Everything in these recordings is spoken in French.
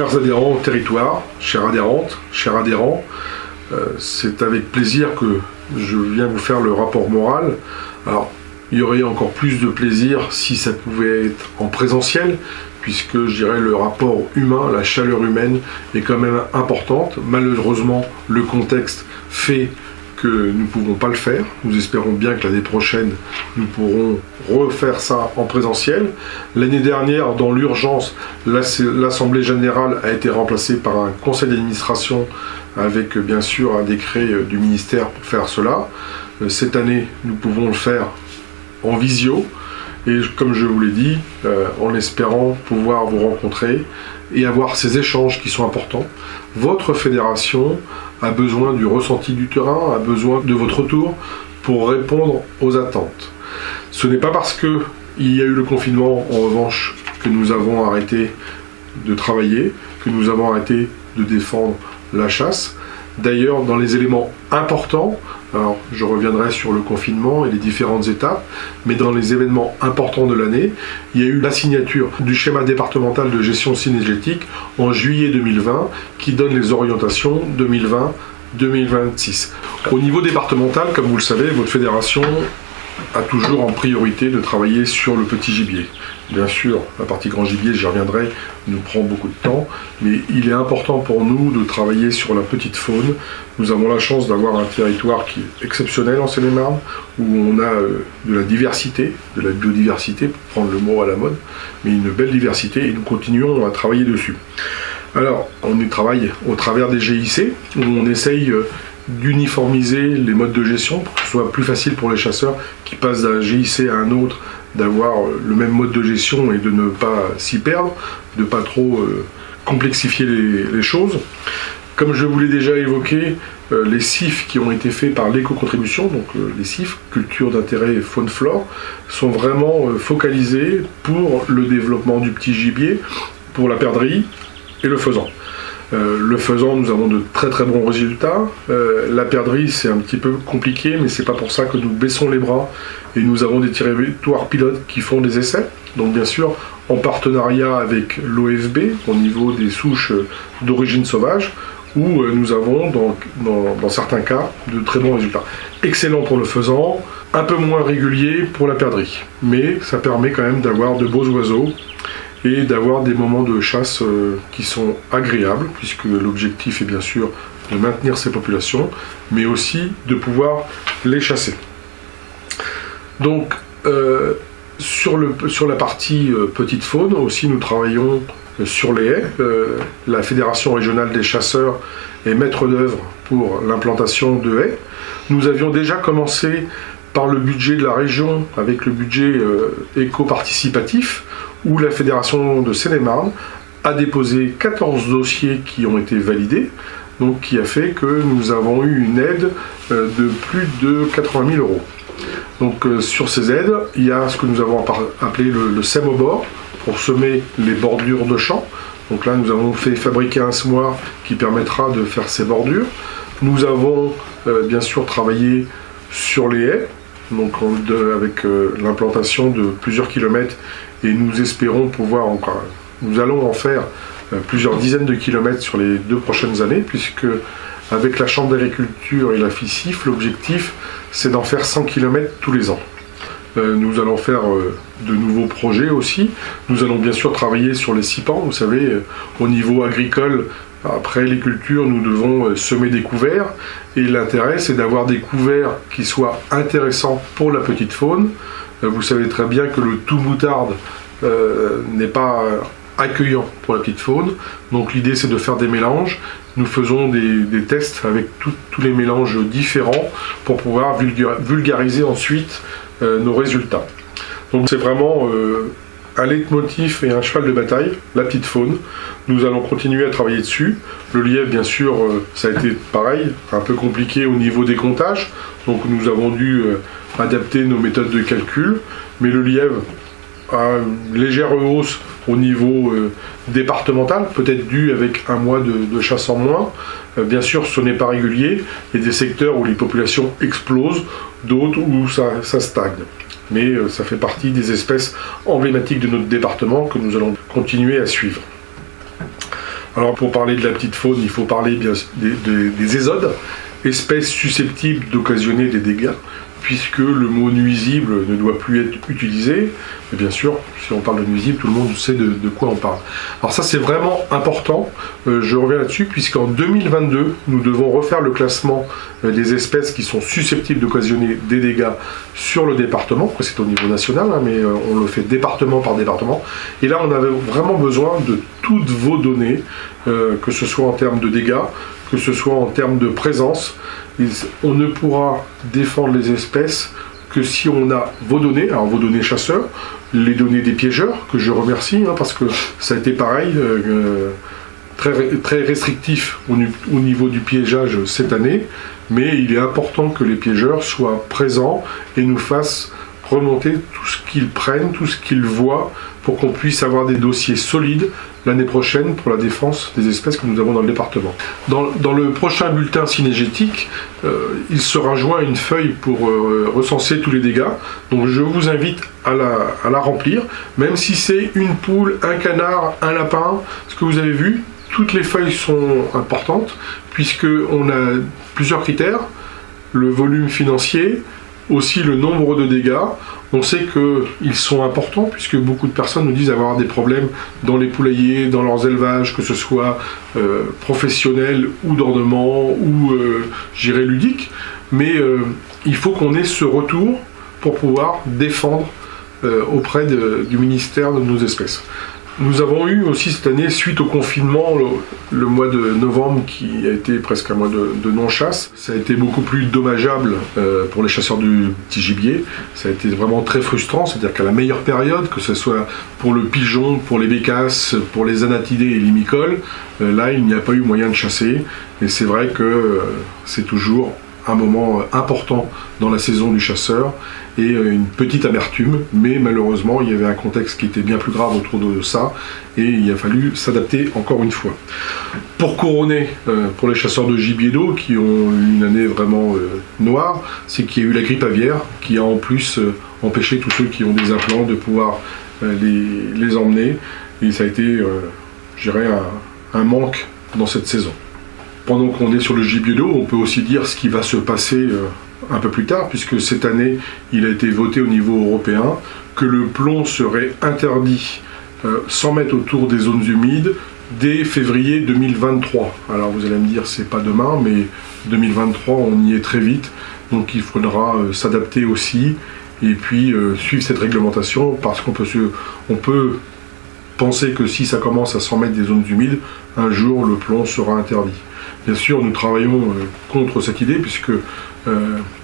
Chers adhérents au territoire, chères adhérentes, chers adhérents, c'est avec plaisir que je viens vous faire le rapport moral. Alors, il y aurait encore plus de plaisir si ça pouvait être en présentiel, puisque je dirais le rapport humain, la chaleur humaine est quand même importante. Malheureusement, le contexte fait que nous ne pouvons pas le faire. Nous espérons bien que l'année prochaine, nous pourrons refaire ça en présentiel. L'année dernière, dans l'urgence, l'Assemblée générale a été remplacée par un conseil d'administration avec bien sûr un décret du ministère pour faire cela. Cette année, nous pouvons le faire en visio. Et comme je vous l'ai dit, en espérant pouvoir vous rencontrer et avoir ces échanges qui sont importants. Votre fédération a besoin du ressenti du terrain, a besoin de votre retour pour répondre aux attentes. Ce n'est pas parce qu'il y a eu le confinement, en revanche, que nous avons arrêté de travailler, que nous avons arrêté de défendre la chasse. D'ailleurs, dans les éléments importants, alors je reviendrai sur le confinement et les différentes étapes, mais dans les événements importants de l'année, il y a eu la signature du schéma départemental de gestion cynégétique en juillet 2020 qui donne les orientations 2020-2026. Au niveau départemental, comme vous le savez, votre fédération a toujours en priorité de travailler sur le petit gibier. Bien sûr, la partie grand gibier, j'y reviendrai, nous prend beaucoup de temps, mais il est important pour nous de travailler sur la petite faune. Nous avons la chance d'avoir un territoire qui est exceptionnel en Seine-et-Marne, où on a de la diversité, de la biodiversité, pour prendre le mot à la mode, mais une belle diversité, et nous continuons à travailler dessus. Alors, on y travaille au travers des GIC, où on essaye d'uniformiser les modes de gestion pour que ce soit plus facile pour les chasseurs qui passent d'un GIC à un autre, d'avoir le même mode de gestion et de ne pas s'y perdre, de ne pas trop complexifier les choses. Comme je vous l'ai déjà évoqué, les CIF qui ont été faits par l'éco-contribution, donc les CIF, culture d'intérêt faune-flore, sont vraiment focalisés pour le développement du petit gibier, pour la perdrix et le faisan. Le faisan, nous avons de très très bons résultats. La perdrix, c'est un petit peu compliqué, mais c'est pas pour ça que nous baissons les bras. Et nous avons des territoires pilotes qui font des essais. Donc bien sûr, en partenariat avec l'OFB, au niveau des souches d'origine sauvage, où nous avons dans certains cas de très bons résultats. Excellent pour le faisan, un peu moins régulier pour la perdrix. Mais ça permet quand même d'avoir de beaux oiseaux et d'avoir des moments de chasse qui sont agréables, puisque l'objectif est bien sûr de maintenir ces populations, mais aussi de pouvoir les chasser. Donc, sur la partie petite faune, aussi nous travaillons sur les haies. La Fédération régionale des chasseurs est maître d'œuvre pour l'implantation de haies. Nous avions déjà commencé par le budget de la région, avec le budget éco-participatif, où la Fédération de Seine-et-Marne a déposé 14 dossiers qui ont été validés, donc qui a fait que nous avons eu une aide de plus de 80 000 €. Donc sur ces aides, il y a ce que nous avons appelé le sème au bord, pour semer les bordures de champs. Donc là, nous avons fait fabriquer un semoir qui permettra de faire ces bordures. Nous avons bien sûr travaillé sur les haies, donc avec l'implantation de plusieurs kilomètres, et nous espérons pouvoir encore, nous allons en faire plusieurs dizaines de kilomètres sur les 2 prochaines années, puisque avec la Chambre d'agriculture et la FICIF, l'objectif c'est d'en faire 100 km tous les ans. Nous allons faire de nouveaux projets aussi. Nous allons bien sûr travailler sur les sipans. Vous savez, au niveau agricole, après les cultures, nous devons semer des couverts. Et l'intérêt, c'est d'avoir des couverts qui soient intéressants pour la petite faune. Vous savez très bien que le tout moutarde n'est pas accueillant pour la petite faune. Donc l'idée, c'est de faire des mélanges. Nous faisons des tests avec tous les mélanges différents pour pouvoir vulgariser ensuite nos résultats. Donc c'est vraiment un leitmotiv et un cheval de bataille, la petite faune. Nous allons continuer à travailler dessus. Le lièvre, bien sûr, ça a été pareil, un peu compliqué au niveau des comptages. Donc nous avons dû adapter nos méthodes de calcul. Mais le lièvre a une légère hausse au niveau départemental, peut-être dû avec un mois de chasse en moins. Bien sûr, ce n'est pas régulier. Il y a des secteurs où les populations explosent, d'autres où ça stagne. Mais ça fait partie des espèces emblématiques de notre département que nous allons continuer à suivre. Alors pour parler de la petite faune, il faut parler bien des ésodes, espèces susceptibles d'occasionner des dégâts, puisque le mot nuisible ne doit plus être utilisé. Mais bien sûr, si on parle de nuisible, tout le monde sait de quoi on parle. Alors ça, c'est vraiment important. Je reviens là-dessus, puisqu'en 2022, nous devons refaire le classement des espèces qui sont susceptibles d'occasionner des dégâts sur le département. C'est au niveau national, hein, mais on le fait département par département. Et là, on avait vraiment besoin de toutes vos données, que ce soit en termes de dégâts, que ce soit en termes de présence. On ne pourra défendre les espèces que si on a vos données, alors vos données chasseurs, les données des piégeurs, que je remercie, hein, parce que ça a été pareil, très restrictif au niveau du piégeage cette année, mais il est important que les piégeurs soient présents et nous fassent remonter tout ce qu'ils prennent, tout ce qu'ils voient, pour qu'on puisse avoir des dossiers solides l'année prochaine pour la défense des espèces que nous avons dans le département. Dans le prochain bulletin cynégétique, il sera joint une feuille pour recenser tous les dégâts. Donc je vous invite à la remplir, même si c'est une poule, un canard, un lapin, ce que vous avez vu, toutes les feuilles sont importantes, puisqu'on a plusieurs critères, le volume financier, aussi le nombre de dégâts. On sait qu'ils sont importants, puisque beaucoup de personnes nous disent avoir des problèmes dans les poulaillers, dans leurs élevages, que ce soit professionnel ou d'ornement ou je dirais ludique. Mais il faut qu'on ait ce retour pour pouvoir défendre auprès du ministère de nos espèces. Nous avons eu aussi cette année, suite au confinement, le mois de novembre qui a été presque un mois de non-chasse. Ça a été beaucoup plus dommageable pour les chasseurs du petit gibier. Ça a été vraiment très frustrant, c'est-à-dire qu'à la meilleure période, que ce soit pour le pigeon, pour les bécasses, pour les anatidés et les micoles, là il n'y a pas eu moyen de chasser. Et c'est vrai que c'est toujours un moment important dans la saison du chasseur et une petite amertume, mais malheureusement il y avait un contexte qui était bien plus grave autour de ça et il a fallu s'adapter encore une fois. Pour couronner, pour les chasseurs de gibier d'eau qui ont eu une année vraiment noire, c'est qu'il y a eu la grippe aviaire qui a en plus empêché tous ceux qui ont des implants de pouvoir les emmener, et ça a été, je dirais, un manque dans cette saison. Pendant qu'on est sur le gibier d'eau, on peut aussi dire ce qui va se passer un peu plus tard, puisque cette année, il a été voté au niveau européen que le plomb serait interdit 100 mètres autour des zones humides dès février 2023. Alors vous allez me dire, c'est pas demain, mais 2023, on y est très vite, donc il faudra s'adapter aussi, et puis suivre cette réglementation, parce qu'on peut penser que si ça commence à 100 mètres des zones humides, un jour le plomb sera interdit. Bien sûr, nous travaillons contre cette idée, puisque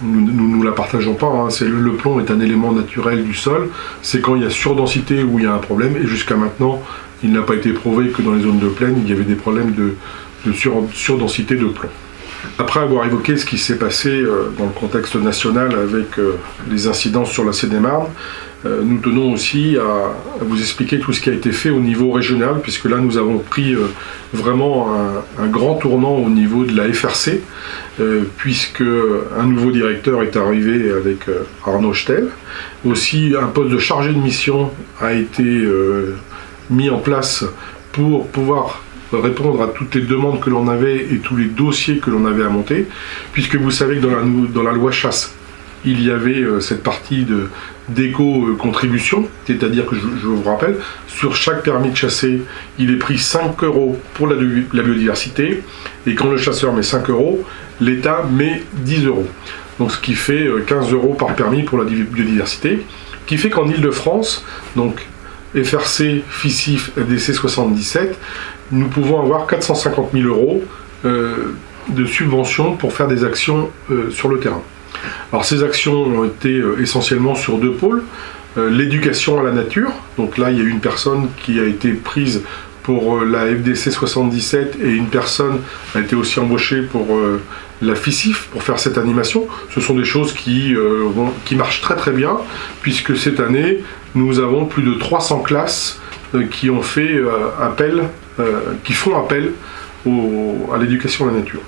nous ne la partageons pas. Hein. Le plomb est un élément naturel du sol. C'est quand il y a surdensité où il y a un problème. Et jusqu'à maintenant, il n'a pas été prouvé que dans les zones de plaine, il y avait des problèmes de surdensité de plomb. Après avoir évoqué ce qui s'est passé dans le contexte national avec les incidences sur la Seine-et-Marne, nous tenons aussi à vous expliquer tout ce qui a été fait au niveau régional, puisque là nous avons pris vraiment un grand tournant au niveau de la FRC, puisque un nouveau directeur est arrivé avec Arnaud Stel. Aussi un poste de chargé de mission a été mis en place pour pouvoir répondre à toutes les demandes que l'on avait et tous les dossiers que l'on avait à monter, puisque vous savez que dans la loi chasse, il y avait cette partie d'éco-contribution, c'est-à-dire que je vous rappelle, sur chaque permis de chasser, il est pris 5 € pour la biodiversité, et quand le chasseur met 5 €, l'État met 10 €. Donc ce qui fait 15 € par permis pour la biodiversité, qui fait qu'en Ile-de-France, donc FRC, FICIF, FDC 77, nous pouvons avoir 450 000 € de subventions pour faire des actions sur le terrain. Alors ces actions ont été essentiellement sur deux pôles, l'éducation à la nature, donc là il y a une personne qui a été prise pour la FDC 77 et une personne a été aussi embauchée pour la FICIF pour faire cette animation. Ce sont des choses qui marchent très très bien, puisque cette année nous avons plus de 300 classes qui ont fait qui font appel à l'éducation à la nature.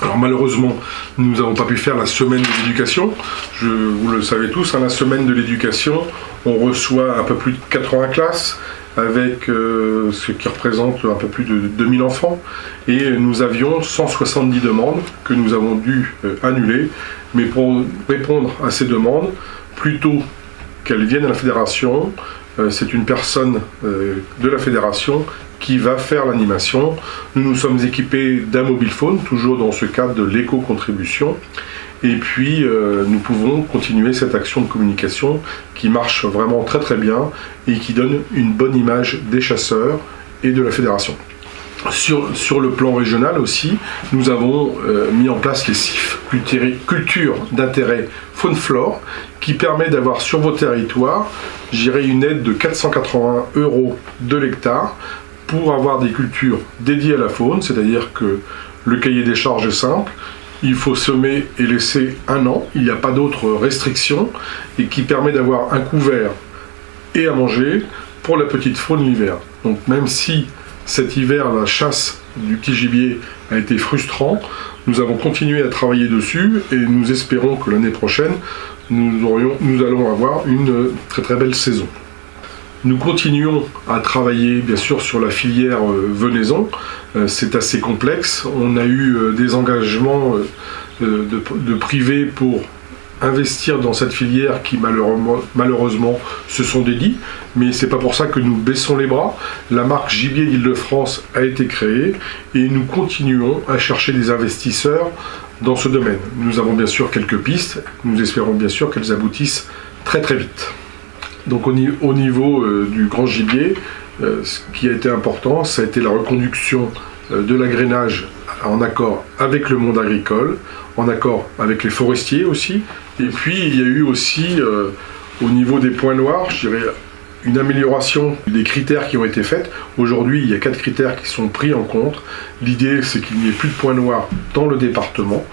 Alors malheureusement, nous n'avons pas pu faire la semaine de l'éducation. Vous le savez tous, hein, la semaine de l'éducation, on reçoit un peu plus de 80 classes avec ce qui représente un peu plus de 2000 enfants, et nous avions 170 demandes que nous avons dû annuler, mais pour répondre à ces demandes, plutôt qu'elles viennent à la fédération, c'est une personne de la fédération qui va faire l'animation. Nous nous sommes équipés d'un mobile phone, toujours dans ce cadre de l'éco-contribution. Et puis, nous pouvons continuer cette action de communication qui marche vraiment très très bien et qui donne une bonne image des chasseurs et de la fédération. Sur le plan régional aussi, nous avons mis en place les CIF, culture d'intérêt faune-flore, qui permet d'avoir sur vos territoires, j'irai une aide de 480 € de l'hectare pour avoir des cultures dédiées à la faune, c'est-à-dire que le cahier des charges est simple, il faut semer et laisser 1 an, il n'y a pas d'autres restrictions, et qui permet d'avoir un couvert et à manger pour la petite faune l'hiver. Donc même si cet hiver, la chasse du petit gibier a été frustrant, nous avons continué à travailler dessus et nous espérons que l'année prochaine, nous allons avoir une très très belle saison. Nous continuons à travailler bien sûr sur la filière venaison. C'est assez complexe. On a eu des engagements de privés pour investir dans cette filière qui malheureusement se sont dédiés, mais c'est pas pour ça que nous baissons les bras. La marque Gibier d'Île-de-France a été créée et nous continuons à chercher des investisseurs dans ce domaine. Nous avons bien sûr quelques pistes, nous espérons bien sûr qu'elles aboutissent très très vite. Donc au niveau du grand gibier, ce qui a été important, ça a été la reconduction de l'agrainage en accord avec le monde agricole, en accord avec les forestiers aussi. Et puis il y a eu aussi au niveau des points noirs, je dirais, une amélioration des critères qui ont été faits. Aujourd'hui, il y a 4 critères qui sont pris en compte. L'idée, c'est qu'il n'y ait plus de points noirs dans le département.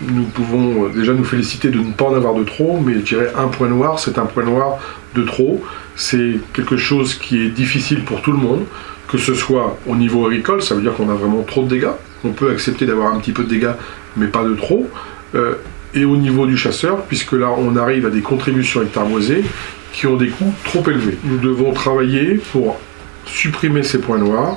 Nous pouvons déjà nous féliciter de ne pas en avoir de trop, mais je dirais un point noir, c'est un point noir de trop. C'est quelque chose qui est difficile pour tout le monde, que ce soit au niveau agricole, ça veut dire qu'on a vraiment trop de dégâts. On peut accepter d'avoir un petit peu de dégâts, mais pas de trop. Et au niveau du chasseur, puisque là on arrive à des contributions hectares boisés qui ont des coûts trop élevés. Nous devons travailler pour supprimer ces points noirs,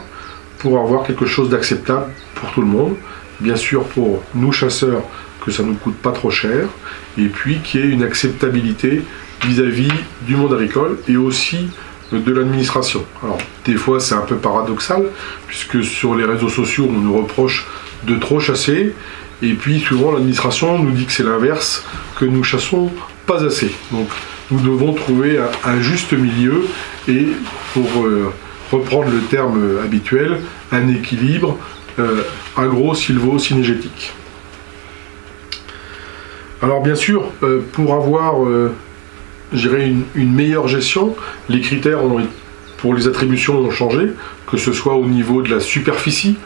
pour avoir quelque chose d'acceptable pour tout le monde. Bien sûr pour nous chasseurs, que ça ne nous coûte pas trop cher, et puis qu'il y ait une acceptabilité vis-à-vis du monde agricole et aussi de l'administration. Alors des fois c'est un peu paradoxal, puisque sur les réseaux sociaux on nous reproche de trop chasser, et puis souvent l'administration nous dit que c'est l'inverse, que nous chassons pas assez. Donc nous devons trouver un juste milieu et, pour reprendre le terme habituel, un équilibre agro-sylvo-cynégétique. Alors bien sûr, pour avoir une meilleure gestion, les critères pour les attributions ont changé, que ce soit au niveau de la superficie,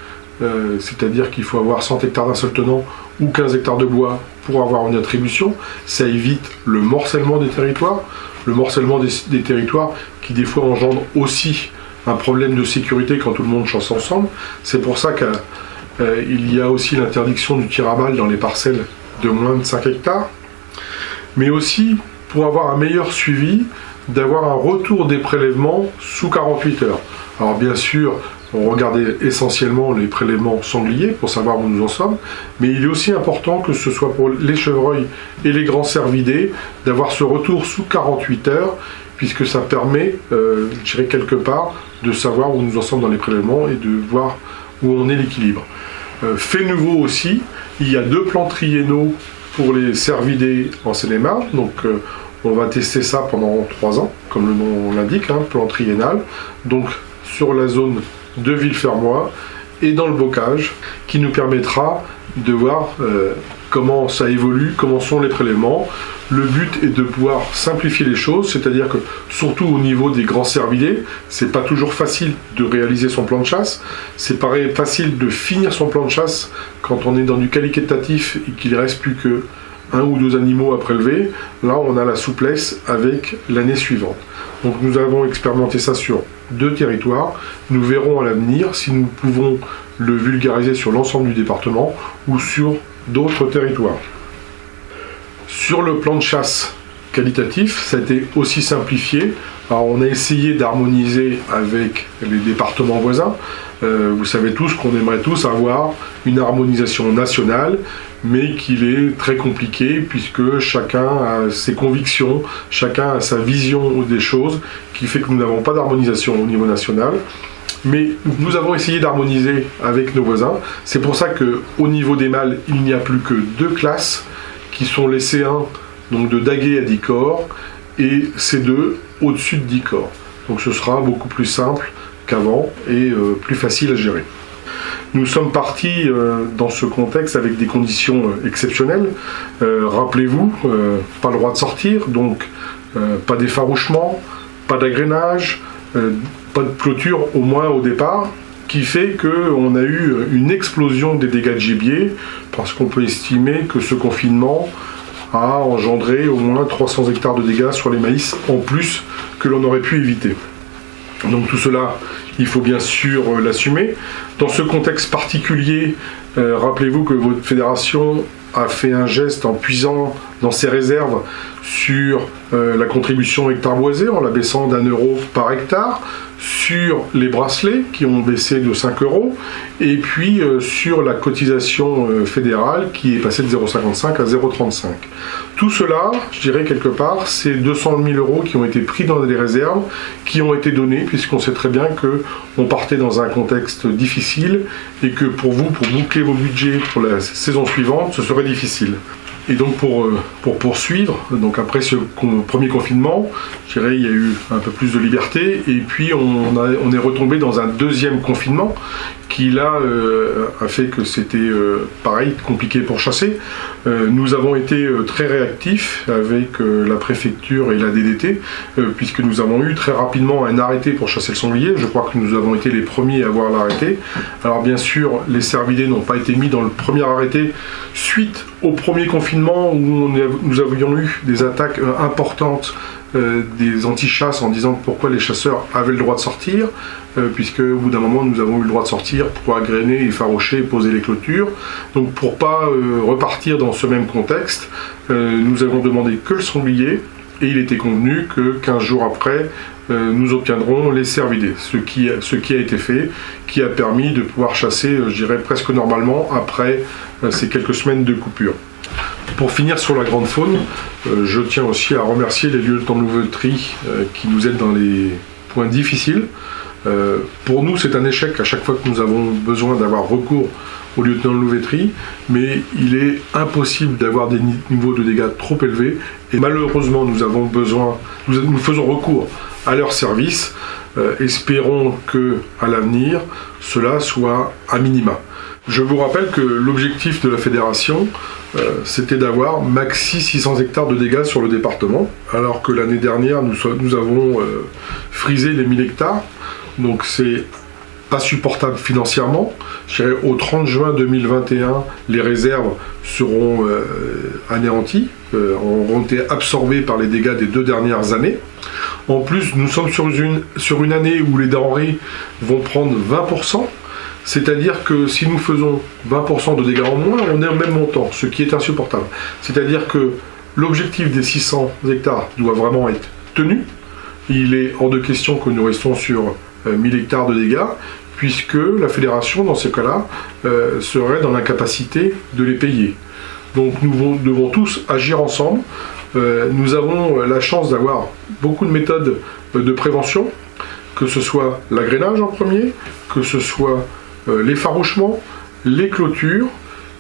c'est-à-dire qu'il faut avoir 100 hectares d'un seul tenant ou 15 hectares de bois pour avoir une attribution. Ça évite le morcellement des territoires, des territoires qui des fois engendre aussi un problème de sécurité quand tout le monde chasse ensemble. C'est pour ça qu'il y a aussi l'interdiction du tir à balle dans les parcelles de moins de 5 hectares, mais aussi pour avoir un meilleur suivi, d'avoir un retour des prélèvements sous 48 heures. Alors bien sûr, on regardait essentiellement les prélèvements sangliers pour savoir où nous en sommes, mais il est aussi important que ce soit pour les chevreuils et les grands cervidés d'avoir ce retour sous 48 heures, puisque ça permet, je dirais quelque part, de savoir où nous en sommes dans les prélèvements et de voir où on est l'équilibre. Fait nouveau aussi, il y a 2 plans triennaux pour les cervidés en Seine-et-Marne, donc on va tester ça pendant 3 ans, comme le nom l'indique, plan triennal, donc sur la zone de Villefermois et dans le bocage, qui nous permettra de voir comment ça évolue, comment sont les prélèvements. Le but est de pouvoir simplifier les choses, c'est-à-dire que surtout au niveau des grands cervidés, c'est pas toujours facile de réaliser son plan de chasse, c'est pareil facile de finir son plan de chasse quand on est dans du qualitatif et qu'il ne reste plus que 1 ou 2 animaux à prélever. Là on a la souplesse avec l'année suivante. Donc nous avons expérimenté ça sur 2 territoires, nous verrons à l'avenir si nous pouvons le vulgariser sur l'ensemble du département ou sur d'autres territoires. Sur le plan de chasse qualitatif, ça a été aussi simplifié Alors on a essayé d'harmoniser avec les départements voisins. Vous savez tous qu'on aimerait tous avoir une harmonisation nationale, mais qu'il est très compliqué puisque chacun a ses convictions, chacun a sa vision des choses, qui fait que nous n'avons pas d'harmonisation au niveau national. Mais nous avons essayé d'harmoniser avec nos voisins. C'est pour ça qu'au niveau des mâles, il n'y a plus que 2 classes qui sont les C1, donc de Daguet à 10 corps, et C2 au-dessus de 10 corps. Donc ce sera beaucoup plus simple qu'avant et plus facile à gérer. Nous sommes partis dans ce contexte avec des conditions exceptionnelles. Rappelez-vous, pas le droit de sortir, donc pas d'effarouchement, pas d'agrénage, pas de clôture au moins au départ, qui fait qu'on a eu une explosion des dégâts de gibier, parce qu'on peut estimer que ce confinement a engendré au moins 300 hectares de dégâts sur les maïs en plus que l'on aurait pu éviter. Donc tout cela, il faut bien sûr l'assumer. Dans ce contexte particulier, rappelez-vous que votre fédération a fait un geste en puisant dans ses réserves sur la contribution hectare boisé en la baissant d'1 euro par hectare, sur les bracelets qui ont baissé de 5 euros, et puis sur la cotisation fédérale qui est passée de 0,55 à 0,35. Tout cela, je dirais quelque part, c'est 200 000 euros qui ont été pris dans des réserves, qui ont été donnés, puisqu'on sait très bien qu'on partait dans un contexte difficile, et que pour vous, pour boucler vos budgets pour la saison suivante, ce serait difficile. Et donc pour poursuivre, donc après ce premier confinement, je dirais il y a eu un peu plus de liberté, et puis on est retombé dans un deuxième confinement qui là a fait que c'était pareil, compliqué pour chasser. Nous avons été très réactifs avec la préfecture et la DDT, puisque nous avons eu très rapidement un arrêté pour chasser le sanglier. Je crois que nous avons été les premiers à avoir l'arrêté. Alors bien sûr, les cervidés n'ont pas été mis dans le premier arrêté suite au premier confinement où nous avions eu des attaques importantes des anti-chasses en disant pourquoi les chasseurs avaient le droit de sortir, puisque au bout d'un moment nous avons eu le droit de sortir pour agréner, effaroucher et poser les clôtures. Donc pour pas repartir dans ce même contexte, nous avons demandé que le sanglier, et il était convenu que 15 jours après nous obtiendrons les cervidés, ce qui a été fait, qui a permis de pouvoir chasser, je dirais, presque normalement après ces quelques semaines de coupure. Pour finir sur la grande faune, je tiens aussi à remercier les lieutenants de louveterie qui nous aident dans les points difficiles. Pour nous, c'est un échec à chaque fois que nous avons besoin d'avoir recours aux lieutenants de louveterie, mais il est impossible d'avoir des niveaux de dégâts trop élevés, et malheureusement nous faisons recours à leur service. Espérons que à l'avenir cela soit à minima. Je vous rappelle que l'objectif de la fédération c'était d'avoir maxi 600 hectares de dégâts sur le département, alors que l'année dernière nous avons frisé les 1000 hectares, donc c'est pas supportable financièrement. Je dirais au 30 juin 2021, les réserves seront anéanties, auront été absorbées par les dégâts des 2 dernières années. En plus, nous sommes sur une année où les denrées vont prendre 20%, c'est-à-dire que si nous faisons 20% de dégâts en moins, on est au même montant, ce qui est insupportable. C'est-à-dire que l'objectif des 600 hectares doit vraiment être tenu. Il est hors de question que nous restons sur 1000 hectares de dégâts, puisque la fédération, dans ce cas-là, serait dans l'incapacité de les payer. Donc nous devons tous agir ensemble. Nous avons la chance d'avoir beaucoup de méthodes de prévention, que ce soit l'agrénage en premier, que ce soit l'effarouchement, les clôtures,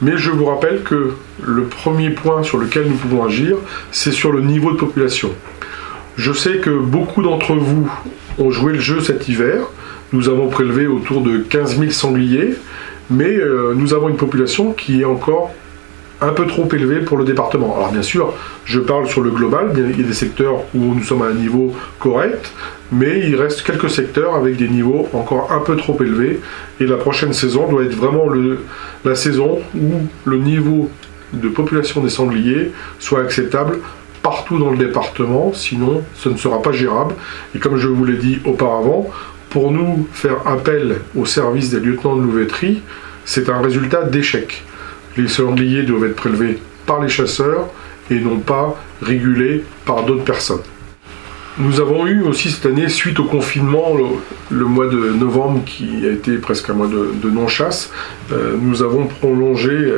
mais je vous rappelle que le premier point sur lequel nous pouvons agir, c'est sur le niveau de population. Je sais que beaucoup d'entre vous ont joué le jeu cet hiver. Nous avons prélevé autour de 15 000 sangliers, mais nous avons une population qui est encore un peu trop élevée pour le département. Alors bien sûr, je parle sur le global, il y a des secteurs où nous sommes à un niveau correct, mais il reste quelques secteurs avec des niveaux encore un peu trop élevés, et la prochaine saison doit être vraiment la saison où le niveau de population des sangliers soit acceptable partout dans le département, sinon ce ne sera pas gérable. Et comme je vous l'ai dit auparavant, pour nous faire appel au service des lieutenants de louveterie, c'est un résultat d'échec. Les sangliers doivent être prélevés par les chasseurs et non pas régulés par d'autres personnes. Nous avons eu aussi cette année, suite au confinement, le mois de novembre qui a été presque un mois de non-chasse, nous avons prolongé,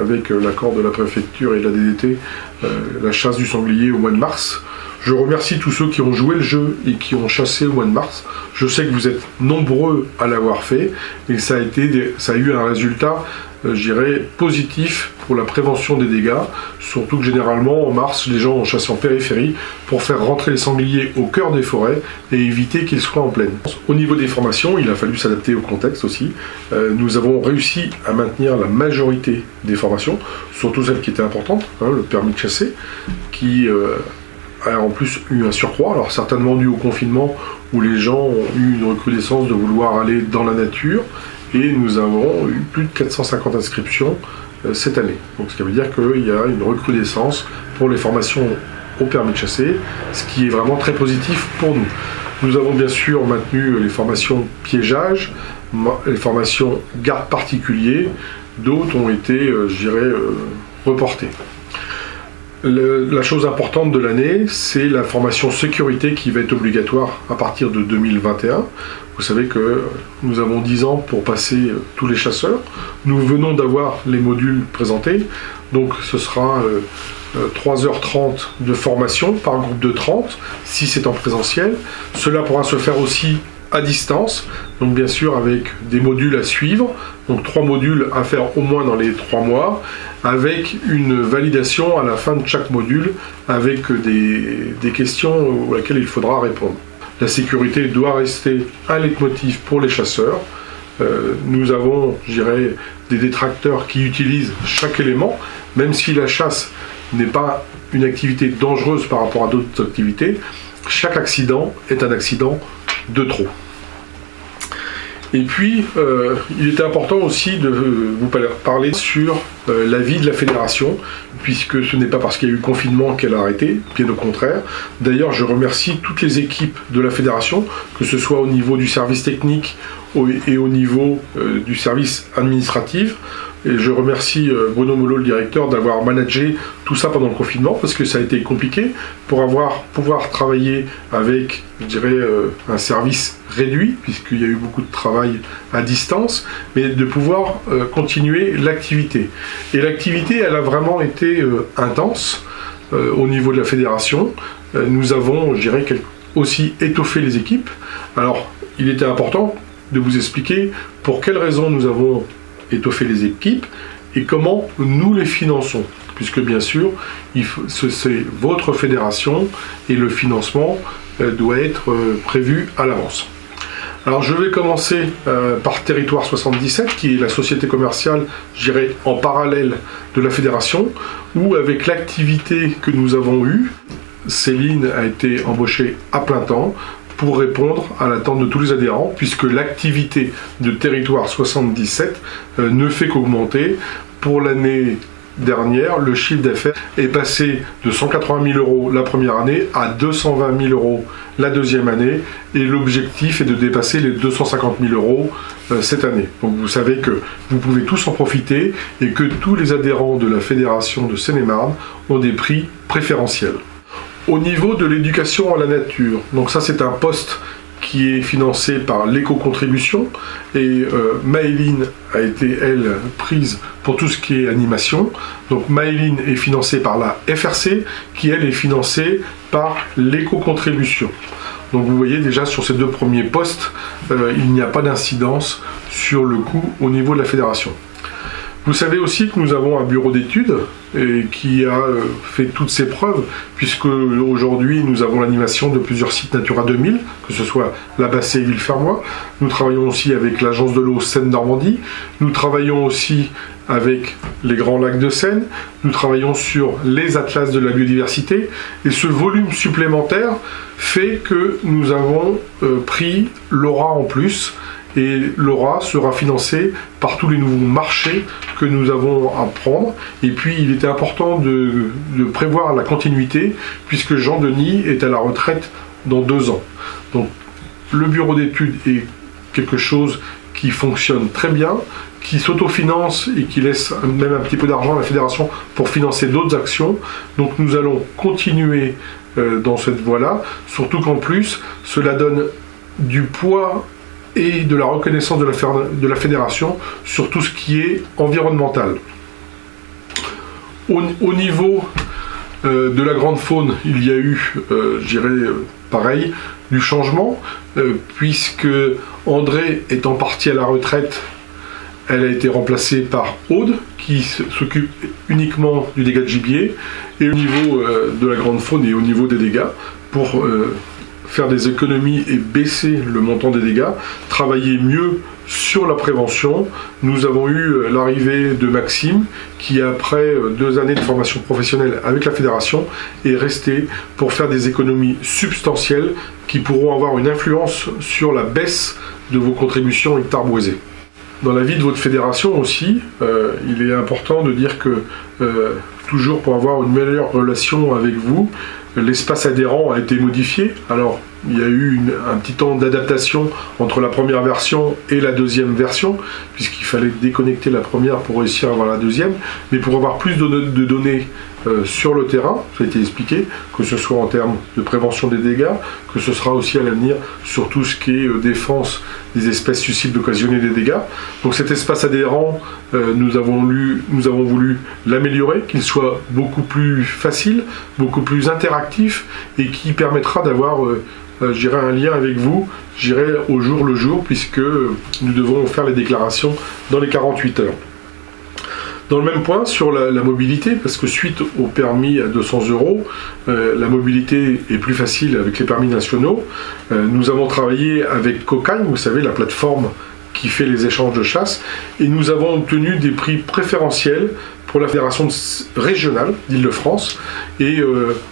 avec l'accord de la préfecture et de la DDT, la chasse du sanglier au mois de mars. Je remercie tous ceux qui ont joué le jeu et qui ont chassé au mois de mars. Je sais que vous êtes nombreux à l'avoir fait et ça a eu un résultat, je dirais, positif pour la prévention des dégâts. Surtout que généralement en mars, les gens ont chassé en périphérie pour faire rentrer les sangliers au cœur des forêts et éviter qu'ils soient en plaine. Au niveau des formations, il a fallu s'adapter au contexte aussi. Nous avons réussi à maintenir la majorité des formations, surtout celles qui étaient importantes, hein, le permis de chasser, qui a en plus eu un surcroît, alors certainement dû au confinement où les gens ont eu une recrudescence de vouloir aller dans la nature, et nous avons eu plus de 450 inscriptions cette année. Donc ce qui veut dire qu'il y a une recrudescence pour les formations au permis de chasser, ce qui est vraiment très positif pour nous. Nous avons bien sûr maintenu les formations piégeage, les formations garde particulier, d'autres ont été, je dirais, reportées. La chose importante de l'année, c'est la formation sécurité qui va être obligatoire à partir de 2021. Vous savez que nous avons 10 ans pour passer tous les chasseurs. Nous venons d'avoir les modules présentés, donc ce sera 3h30 de formation par groupe de 30, si c'est en présentiel. Cela pourra se faire aussi à distance, donc bien sûr avec des modules à suivre, donc 3 modules à faire au moins dans les 3 mois, avec une validation à la fin de chaque module, avec des questions auxquelles il faudra répondre. La sécurité doit rester un leitmotiv pour les chasseurs. Nous avons, je dirais, des détracteurs qui utilisent chaque élément, même si la chasse n'est pas une activité dangereuse par rapport à d'autres activités, chaque accident est un accident de trop. Et puis, il était important aussi de vous parler sur la vie de la fédération, puisque ce n'est pas parce qu'il y a eu confinement qu'elle a arrêté, bien au contraire. D'ailleurs, je remercie toutes les équipes de la fédération, que ce soit au niveau du service technique et au niveau du service administratif. Et je remercie Bruno Mollo, le directeur, d'avoir managé tout ça pendant le confinement, parce que ça a été compliqué pour pouvoir travailler avec, je dirais, un service réduit, puisqu'il y a eu beaucoup de travail à distance, mais de pouvoir continuer l'activité. Et l'activité, elle a vraiment été intense au niveau de la fédération. Nous avons, je dirais, aussi étoffé les équipes. Alors, il était important de vous expliquer pour quelles raisons nous avons étoffer les équipes et comment nous les finançons, puisque bien sûr c'est votre fédération et le financement doit être prévu à l'avance. Alors je vais commencer par Territoire 77, qui est la société commerciale, je dirais, en parallèle de la fédération, où avec l'activité que nous avons eue, Céline a été embauchée à plein temps pour répondre à l'attente de tous les adhérents, puisque l'activité de Territoire 77 ne fait qu'augmenter. Pour l'année dernière, le chiffre d'affaires est passé de 180 000 € la première année à 220 000 € la deuxième année, et l'objectif est de dépasser les 250 000 € cette année. Donc vous savez que vous pouvez tous en profiter et que tous les adhérents de la Fédération de Seine-et-Marne ont des prix préférentiels. Au niveau de l'éducation à la nature, donc ça c'est un poste qui est financé par l'éco-contribution, et Maëline a été, elle, prise pour tout ce qui est animation. Donc Maëline est financée par la FRC, qui elle est financée par l'éco-contribution. Donc vous voyez déjà sur ces deux premiers postes, il n'y a pas d'incidence sur le coût au niveau de la fédération. Vous savez aussi que nous avons un bureau d'études qui a fait toutes ses preuves, puisque aujourd'hui nous avons l'animation de plusieurs sites Natura 2000, que ce soit la Bassée et Villefermois. Nous travaillons aussi avec l'Agence de l'eau Seine-Normandie. Nous travaillons aussi avec les Grands Lacs de Seine. Nous travaillons sur les atlas de la biodiversité. Et ce volume supplémentaire fait que nous avons pris l'Aura en plus. Et l'Aura sera financée par tous les nouveaux marchés que nous avons à prendre. Et puis il était important de prévoir la continuité, puisque Jean-Denis est à la retraite dans 2 ans. Donc le bureau d'études est quelque chose qui fonctionne très bien, qui s'autofinancent et qui laissent même un petit peu d'argent à la fédération pour financer d'autres actions. Donc nous allons continuer dans cette voie-là, surtout qu'en plus, cela donne du poids et de la reconnaissance de la fédération sur tout ce qui est environnemental. Au niveau de la grande faune, il y a eu, je dirais, pareil, du changement, puisque André étant parti à la retraite, elle a été remplacée par Aude, qui s'occupe uniquement du dégât de gibier, et au niveau de la grande faune et au niveau des dégâts, pour faire des économies et baisser le montant des dégâts, travailler mieux sur la prévention. Nous avons eu l'arrivée de Maxime, qui après 2 années de formation professionnelle avec la fédération, est resté pour faire des économies substantielles qui pourront avoir une influence sur la baisse de vos contributions hectares boisés. Dans la vie de votre fédération aussi, il est important de dire que toujours pour avoir une meilleure relation avec vous, l'espace adhérent a été modifié. Alors, il y a eu un petit temps d'adaptation entre la première version et la deuxième version, puisqu'il fallait déconnecter la première pour réussir à avoir la deuxième. Mais pour avoir plus de données sur le terrain, ça a été expliqué, que ce soit en termes de prévention des dégâts, que ce sera aussi à l'avenir sur tout ce qui est défense des espèces susceptibles d'occasionner des dégâts. Donc cet espace adhérent, nous avons voulu l'améliorer, qu'il soit beaucoup plus facile, beaucoup plus interactif et qui permettra d'avoir je dirais un lien avec vous, je dirais au jour le jour, puisque nous devons faire les déclarations dans les 48 heures. Dans le même point, sur la mobilité, parce que suite au permis à 200 €, la mobilité est plus facile avec les permis nationaux. Nous avons travaillé avec Cocagne, vous savez, la plateforme qui fait les échanges de chasse, et nous avons obtenu des prix préférentiels pour la fédération régionale d'Île-de-France, et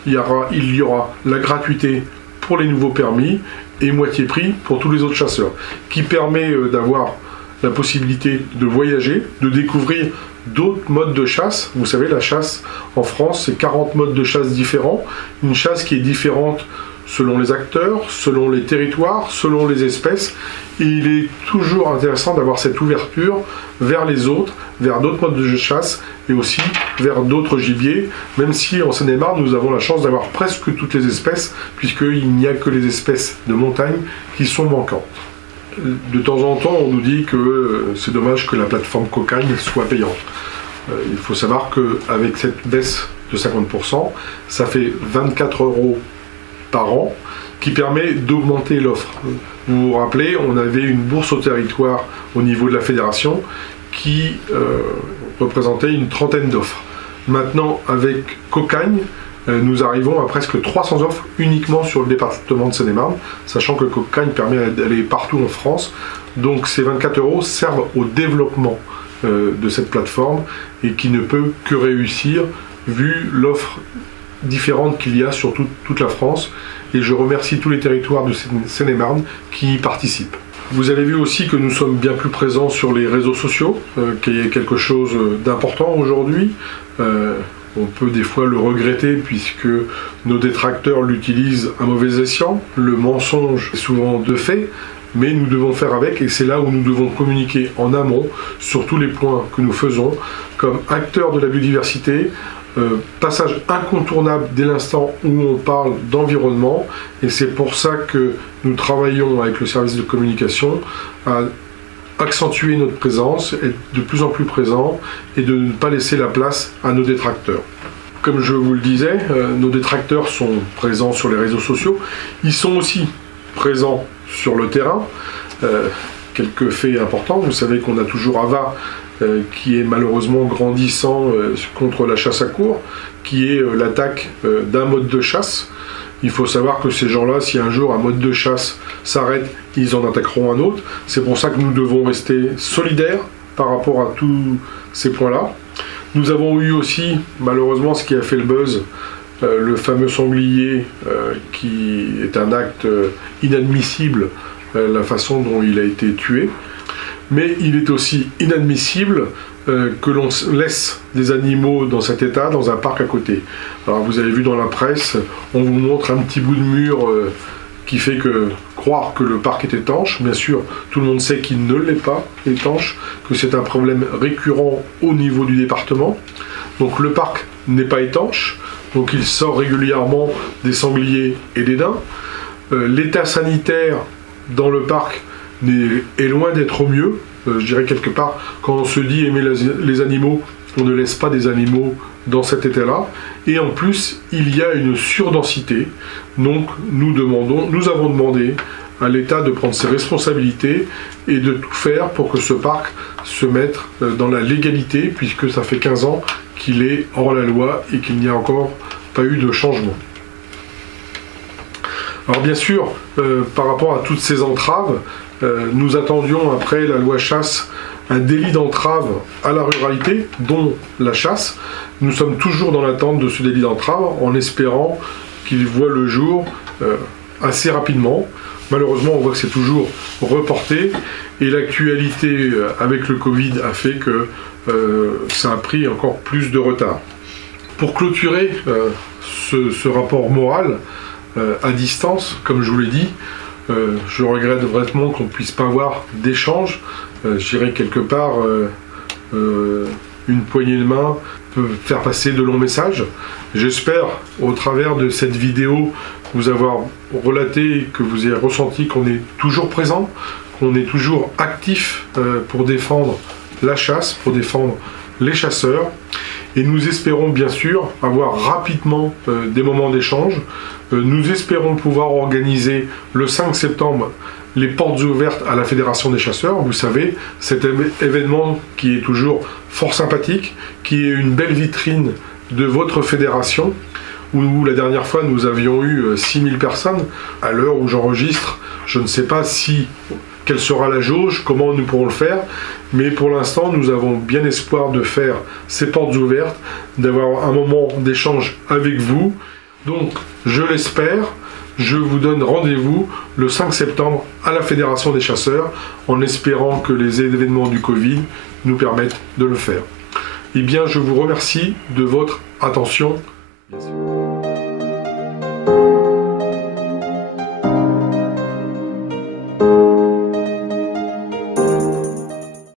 il y aura la gratuité pour les nouveaux permis et moitié prix pour tous les autres chasseurs, qui permet d'avoir la possibilité de voyager, de découvrir d'autres modes de chasse. Vous savez, la chasse en France, c'est 40 modes de chasse différents, une chasse qui est différente selon les acteurs, selon les territoires, selon les espèces, et il est toujours intéressant d'avoir cette ouverture vers les autres, vers d'autres modes de chasse et aussi vers d'autres gibiers, même si en Seine-et-Marne nous avons la chance d'avoir presque toutes les espèces, puisqu'il n'y a que les espèces de montagne qui sont manquantes. De temps en temps, on nous dit que c'est dommage que la plateforme Cocagne soit payante. Il faut savoir qu'avec cette baisse de 50%, ça fait 24 € par an, qui permet d'augmenter l'offre. Vous vous rappelez, on avait une bourse au territoire au niveau de la fédération qui représentait une trentaine d'offres. Maintenant, avec Cocagne, nous arrivons à presque 300 offres uniquement sur le département de Seine-et-Marne, sachant que Cocagne permet d'aller partout en France. Donc ces 24 € servent au développement de cette plateforme et qui ne peut que réussir vu l'offre différente qu'il y a sur toute la France. Et je remercie tous les territoires de Seine-et-Marne qui y participent. Vous avez vu aussi que nous sommes bien plus présents sur les réseaux sociaux, qu'il y a quelque chose d'important aujourd'hui. On peut des fois le regretter puisque nos détracteurs l'utilisent à mauvais escient. Le mensonge est souvent de fait, mais nous devons faire avec, et c'est là où nous devons communiquer en amont sur tous les points que nous faisons comme acteurs de la biodiversité. Passage incontournable dès l'instant où on parle d'environnement, et c'est pour ça que nous travaillons avec le service de communication à accentuer notre présence, être de plus en plus présent et de ne pas laisser la place à nos détracteurs. Comme je vous le disais, nos détracteurs sont présents sur les réseaux sociaux, ils sont aussi présents sur le terrain. Quelques faits importants, vous savez qu'on a toujours Ava qui est malheureusement grandissant contre la chasse à courre, qui est l'attaque d'un mode de chasse. Il faut savoir que ces gens-là, si un jour un mode de chasse s'arrête, ils en attaqueront un autre. C'est pour ça que nous devons rester solidaires par rapport à tous ces points-là. Nous avons eu aussi, malheureusement, ce qui a fait le buzz, le fameux sanglier qui est un acte inadmissible, la façon dont il a été tué. Mais il est aussi inadmissible que l'on laisse des animaux dans cet état dans un parc à côté. Alors vous avez vu dans la presse, on vous montre un petit bout de mur qui fait que croire que le parc est étanche. Bien sûr, tout le monde sait qu'il ne l'est pas étanche, que c'est un problème récurrent au niveau du département. Donc le parc n'est pas étanche, donc il sort régulièrement des sangliers et des daims. L'état sanitaire dans le parc est loin d'être au mieux. Je dirais quelque part, quand on se dit aimer les animaux, on ne laisse pas des animaux dans cet état-là. Et en plus, il y a une surdensité. Donc nous avons demandé à l'État de prendre ses responsabilités et de tout faire pour que ce parc se mette dans la légalité, puisque ça fait 15 ans qu'il est hors la loi et qu'il n'y a encore pas eu de changement. Alors bien sûr, par rapport à toutes ces entraves, nous attendions après la loi chasse un délit d'entrave à la ruralité, dont la chasse. Nous sommes toujours dans l'attente de ce délit d'entrave, en espérant qu'il voit le jour assez rapidement. Malheureusement, on voit que c'est toujours reporté, et l'actualité avec le Covid a fait que ça a pris encore plus de retard. Pour clôturer ce rapport moral à distance, comme je vous l'ai dit, je regrette vraiment qu'on ne puisse pas avoir d'échange. Je dirais quelque part, une poignée de main peut faire passer de longs messages. J'espère, au travers de cette vidéo, vous avoir relaté, que vous ayez ressenti qu'on est toujours présent, qu'on est toujours actif pour défendre la chasse, pour défendre les chasseurs. Et nous espérons bien sûr avoir rapidement des moments d'échange. Nous espérons pouvoir organiser le 5 septembre les portes ouvertes à la Fédération des chasseurs. Vous savez, cet événement qui est toujours fort sympathique, qui est une belle vitrine de votre fédération, où la dernière fois nous avions eu 6000 personnes. À l'heure où j'enregistre, je ne sais pas quelle sera la jauge, comment nous pourrons le faire, mais pour l'instant nous avons bien espoir de faire ces portes ouvertes, d'avoir un moment d'échange avec vous. Donc je l'espère, je vous donne rendez-vous le 5 septembre à la Fédération des chasseurs, en espérant que les événements du Covid nous permettent de le faire. Eh bien, je vous remercie de votre attention. Bien sûr.